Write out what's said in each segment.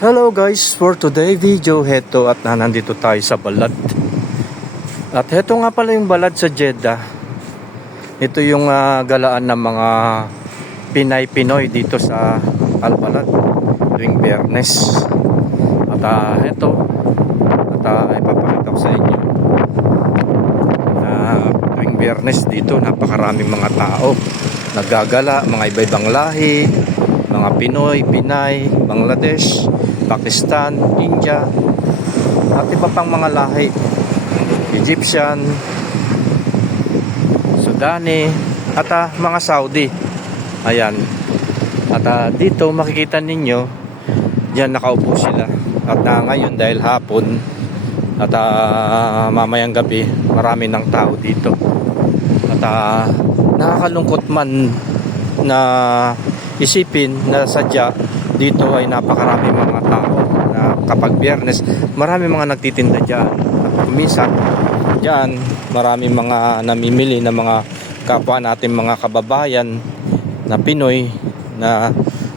Hello guys, for today video heto at nandito tayo sa Balad. At heto nga pala yung Balad sa Jeddah. Ito yung galaan ng mga Pinay-Pinoy dito sa Al Balad tuwing Biyernes. At heto ipapakita ko sa inyo na tuwing Biyernes dito napakaraming mga tao naggagala, mga iba-ibang lahi, mga Pinoy, Pinay, Bangladesh, Pakistan, India, at iba pang mga lahi, Egyptian, Sudani, at mga Saudi. Ayan. At dito makikita ninyo, diyan nakaupo sila. At ngayon dahil hapon at mamayang gabi, marami ng tao dito. At nakakalungkot man na isipin na sadya dito ay napakarami mga tao na kapag Biyernes marami mga nagtitinda dyan at kuminsan dyan marami mga namimili na mga kapwa natin mga kababayan na Pinoy na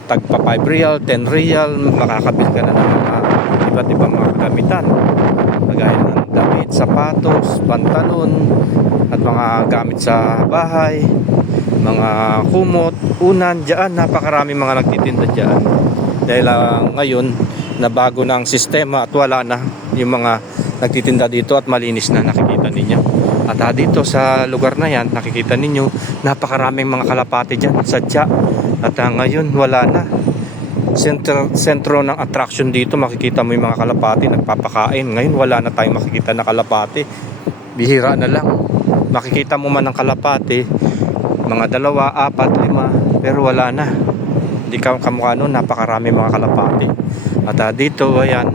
tagpa 5 real, 10 real makakabili ka na ng mga iba't ibang mga kagamitan kagaya ng damit, sapatos, pantalon at mga gamit sa bahay, mga kumot, unan, dyan napakarami mga nagtitinda dyan dahil ngayon na bago na ang sistema at wala na yung mga nagtitinda dito at malinis na nakikita ninyo. At dito sa lugar na yan nakikita ninyo napakaraming mga kalapati dyan sadya at ngayon wala na. Sentro ng attraction dito makikita mo yung mga kalapati nagpapakain. Ngayon wala na tayong makikita na kalapati, bihira na lang. Makikita mo man ng kalapati mga 2, 4, 5 pero wala na. Hindi ka kamukha nun, napakarami mga kalapati. At dito ayan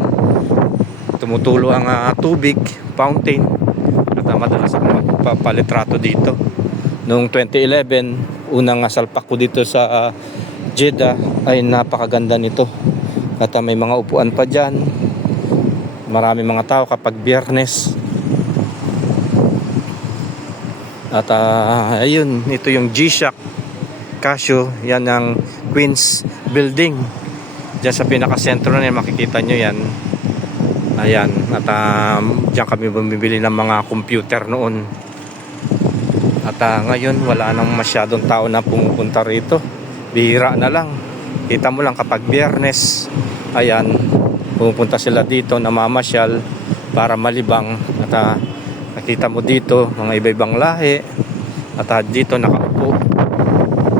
tumutulo ang tubig, fountain. At madalas ako magpapalitrato dito. Noong 2011 unang salpak ko dito sa Jeddah ay napakaganda nito. At may mga upuan pa dyan, marami mga tao kapag Biyernes. At ayun, ito yung G-Shock Casio, yan ang Queens Building. Diyan sa pinakasentro na yan, makikita nyo yan. Ayan, at diyan kami bumibili ng mga computer noon. At ngayon, wala nang masyadong tao na pumupunta rito. Bihira na lang. Kita mo lang kapag Biyernes, ayan, pumupunta sila dito, namamasyal para malibang. At nakita mo dito, mga iba-ibang lahi. At dito nakaupo.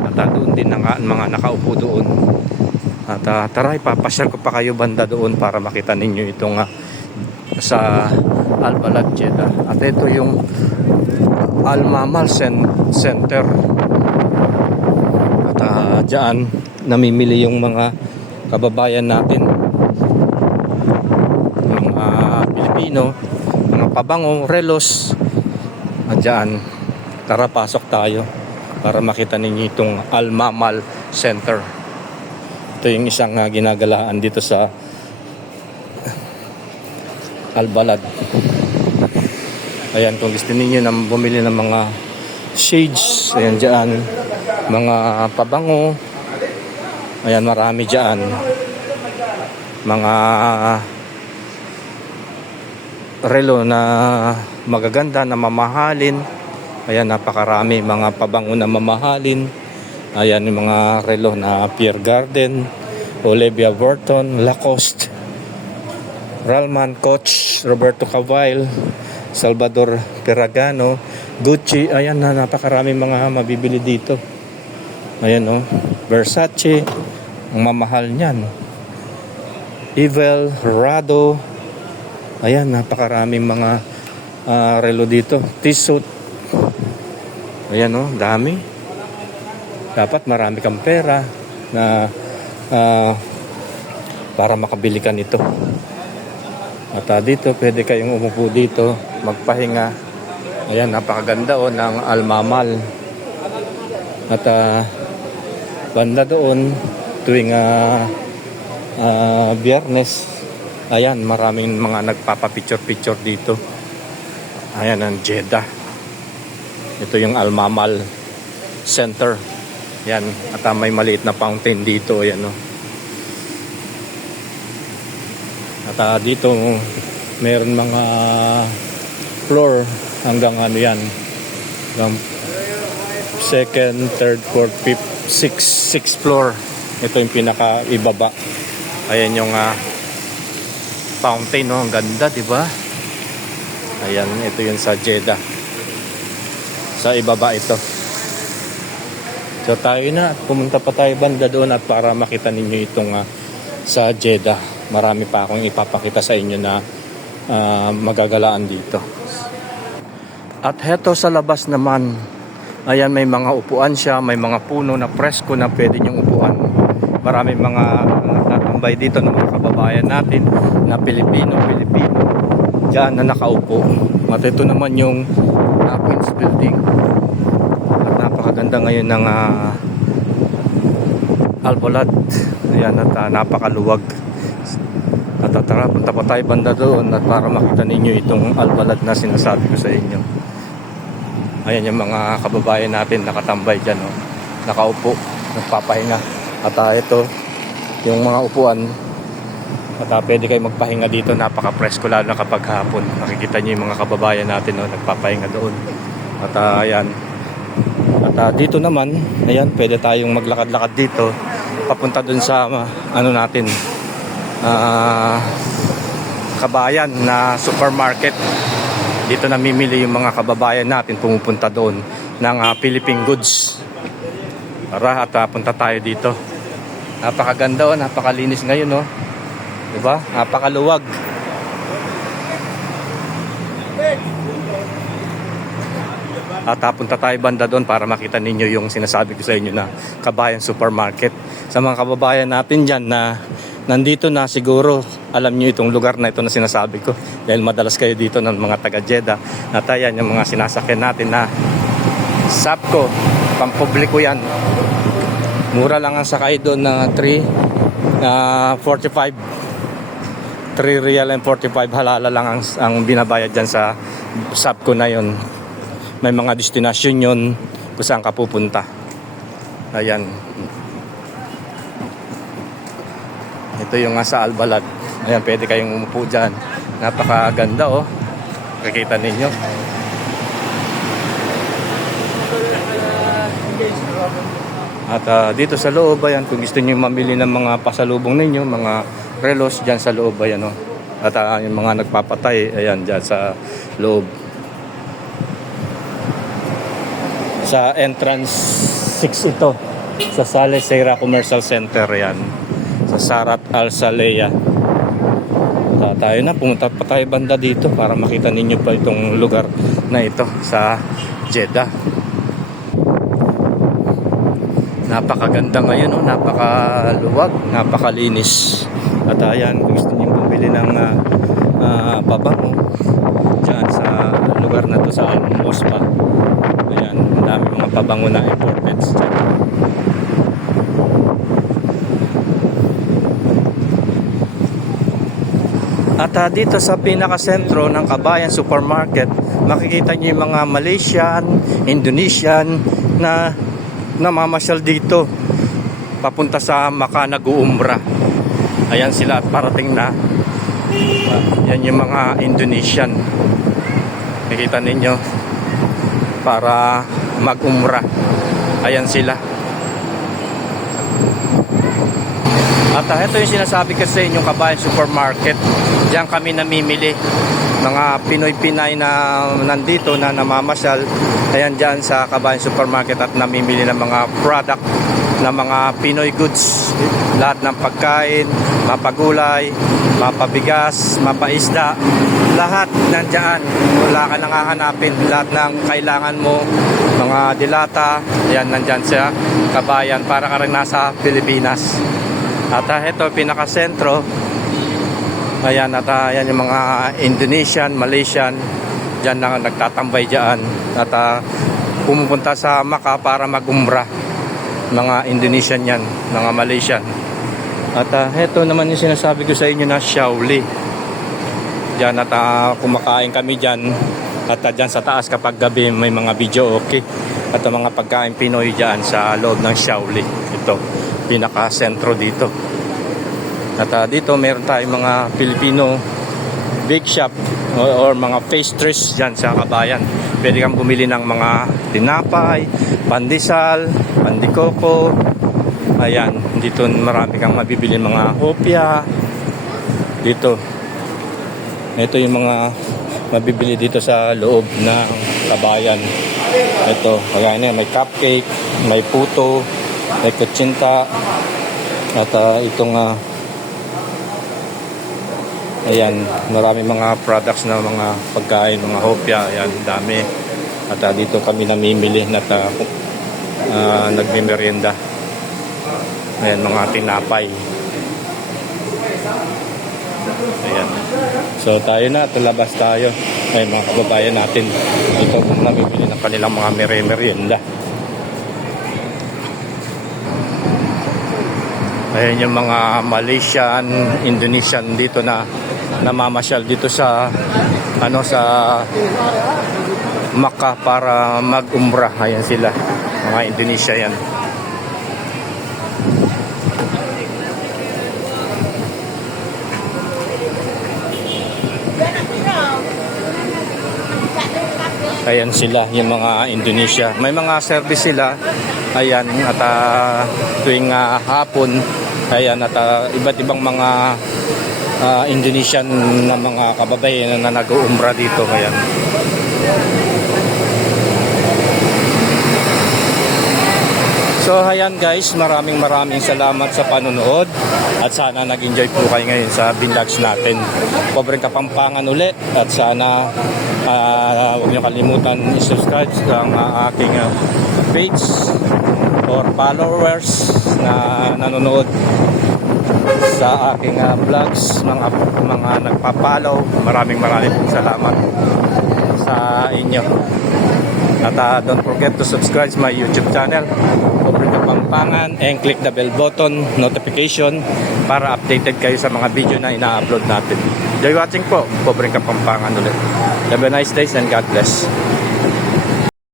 At doon din mga nakaupo doon. At tara, ipapasyal ko pa kayo banda doon para makita ninyo itong sa Al Balad Jeddah. At ito yung Al Mamal Center. At dyan namimili yung mga kababayan natin, mga Pilipino, mga pabango, relos. At dyan, tara pasok tayo para makita ninyo itong Al Mamal Center. Ito yung isang ginagalaan dito sa Al Balad. Ayan, kung gusto niyo na bumili ng mga shades, ayan dyan, mga pabango, ayan marami dyan, mga relo na magaganda na mamahalin. Ayan, napakarami mga pabango na mamahalin. Ayan yung mga relo na Pierre Garden, Olivia Burton, Lacoste, Ralman, Coach, Roberto Cavalli, Salvador Ferragamo, Gucci. Ayan na, napakarami mga mabibili dito. Ayan Versace, ang mamahal niyan. Evel, Rado. Ayan, napakaraming mga relo dito. Tissot. Ayan dami. Dapat marami kang pera na para makabili ka nito. At dito pwede kayong umupo dito magpahinga. Ayan, napakaganda ng Al Mamal. At banda doon tuwing Biyernes, ayan maraming mga nagpapapicture dito. Ayan ang Jeddah. Ito yung Al Mamal Center. Yan, at may maliit na fountain dito, ayan At dito meron mga floor hanggang ano yan, hanggang second, third, fourth, fifth, sixth floor. Ito yung pinaka ibaba. Ayan yung fountain, no? Ang ganda, di ba? Ayan, ito yung sa Jeddah. Sa ibaba ito. So tayo na, pumunta pa tayo banda doon at para makita ninyo itong sa Jeddah. Marami pa akong ipapakita sa inyo na magagalaan dito. At heto sa labas naman, ayan, may mga upuan siya, may mga puno na presko na pwede niyong upuan. Marami mga nagtatambay dito ng mga kababayan natin na Pilipino dyan na nakaupo. At ito naman yung Queen's Building. At napakaganda ngayon ng Albalad. Ayan, at napakaluwag. At tara, punta pa tayo banda doon at para makita ninyo itong Albalad na sinasabi ko sa inyo. Ayan yung mga kababayan natin nakatambay dyan, oh. Nakaupo, nagpapahinga. At ito yung mga upuan. At pwede kayo magpahinga dito. Napaka-presko lalo na kapag hapon. Nakikita nyo yung mga kababayan natin, oh, nagpapahinga doon. At ayan. At dito naman, ayan, pwede tayong maglakad-lakad dito papunta dun sa ano natin, Kabayan na supermarket. Dito namimili yung mga kababayan natin, pumupunta doon ng Philippine goods. Tara at punta tayo dito. Napakaganda, oh, napakalinis ngayon, oh. Diba? Napakaluwag. At punta tayo banda doon para makita ninyo yung sinasabi ko sa inyo na Kabayan Supermarket. Sa mga kababayan natin dyan na nandito na, siguro alam nyo itong lugar na ito na sinasabi ko dahil madalas kayo dito ng mga taga Jeddah. At ayan yung mga sinasakyan natin na Sabco, pampubliko yan. Mura lang ang sakay doon na 45 3 real and 45 halala lang ang binabayad dyan sa Sabco na yon. May mga destinasyon yon kung saan ka pupunta. Ayan. Ito yung sa Albalad. Ayan, pwede kayong umupo dyan. Napakaganda, oh. Nakikita ninyo. At dito sa loob, ayan, kung gusto niyo mamili ng mga pasalubong ninyo, mga relos dyan sa loob, ayan, oh. At yung mga nagpapatay, ayan, dyan sa loob. Sa entrance 6 ito, sa Saleh Seira Commercial Center, yan. Sa Sarat Al Saleya. Tayo na, pumunta pa tayo banda dito para makita ninyo pa itong lugar na ito sa Jeddah. Napakaganda ngayon, oh, napakaluwag, napakalinis. At ayan, kung gusto niyo bumili ng pabango dyan sa lugar na to sa Al Mospa. Ayan, ang dami mga pabango na imported dyan. At dito sa pinakasentro ng Kabayan Supermarket, makikita niyo yung mga Malaysian, Indonesian na namamasyal dito papunta sa Makkah, nag-uumrah. Ayan sila at parating na. Yan yung mga Indonesian. Nakita ninyo para mag-umrah. Ayan sila. At ito yung sinasabi ko sa inyong Kabayan Supermarket. Diyan kami namimili. Mga Pinoy-Pinay na nandito na namamasyal. Ayan dyan sa Kabayan Supermarket at namimili ng mga product na mga Pinoy goods. Lahat ng pagkain, mapagulay, mapabigas, mapaisda. Lahat nandyan. Wala ka nang hahanapin. Lahat ng kailangan mo, mga dilata, ayan nandyan sa Kabayan para ka rin nasa Pilipinas. At ito pinakasentro. Ayan, at ayan yung mga Indonesian, Malaysian dyan na nagtatambay dyan. At pumupunta sa Makkah para mag-umrah. Mga Indonesian yan, mga Malaysian. At ito naman yung sinasabi ko sa inyo na Shaoli. Dyan at kumakain kami dyan. At dyan sa taas kapag gabi may mga video okay. At mga pagkain Pinoy dyan sa loob ng Shaoli. Ito, pinaka-sentro dito. At dito meron tayong mga Filipino bake shop or mga pastries dyan sa Kabayan. Pwede kang bumili ng mga tinapay, pandesal, pandikoko. Ayan, dito marami kang mabibili mga hopya. Dito. Ito yung mga mabibili dito sa loob ng Kabayan. Ito, kagaya na, may cupcake, may puto, may kutsinta. At itong ayan, marami mga products na mga pagkain, mga hopya. Ayan, dami. At dito kami namimili at nagmimerienda. Ayan, mga tinapay. Ayan. So tayo na, labas tayo. Ay, mga kababayan natin. Ito namimili ng kanilang mga merienda. Ayan yung mga Malaysian, Indonesian dito na namamasyal dito sa sa Makkah para mag-umrah. Ayan sila, mga Indonesia yan. Ayan sila, yung mga Indonesia. May mga service sila. Ayan, at tuwing hapon, ayan, at iba't ibang mga Indonesian na mga kababayan na nag-uumbra dito. Ayan. So ayan guys, maraming salamat sa panonood at sana nag-enjoy po kayo ngayon sa vlogs natin. Pobreng Kapampangan ulit at sana huwag niyo kalimutan i-subscribe ang aking page or followers na nanonood sa aking vlogs, mga nagpa-follow. Maraming salamat sa inyo. At don't forget to subscribe my YouTube channel, Pobreng Kapampangan, and click the bell button notification para updated kayo sa mga video na ina-upload natin. Enjoy watching po, Pobreng Kapampangan ulit. Have a nice day and God bless.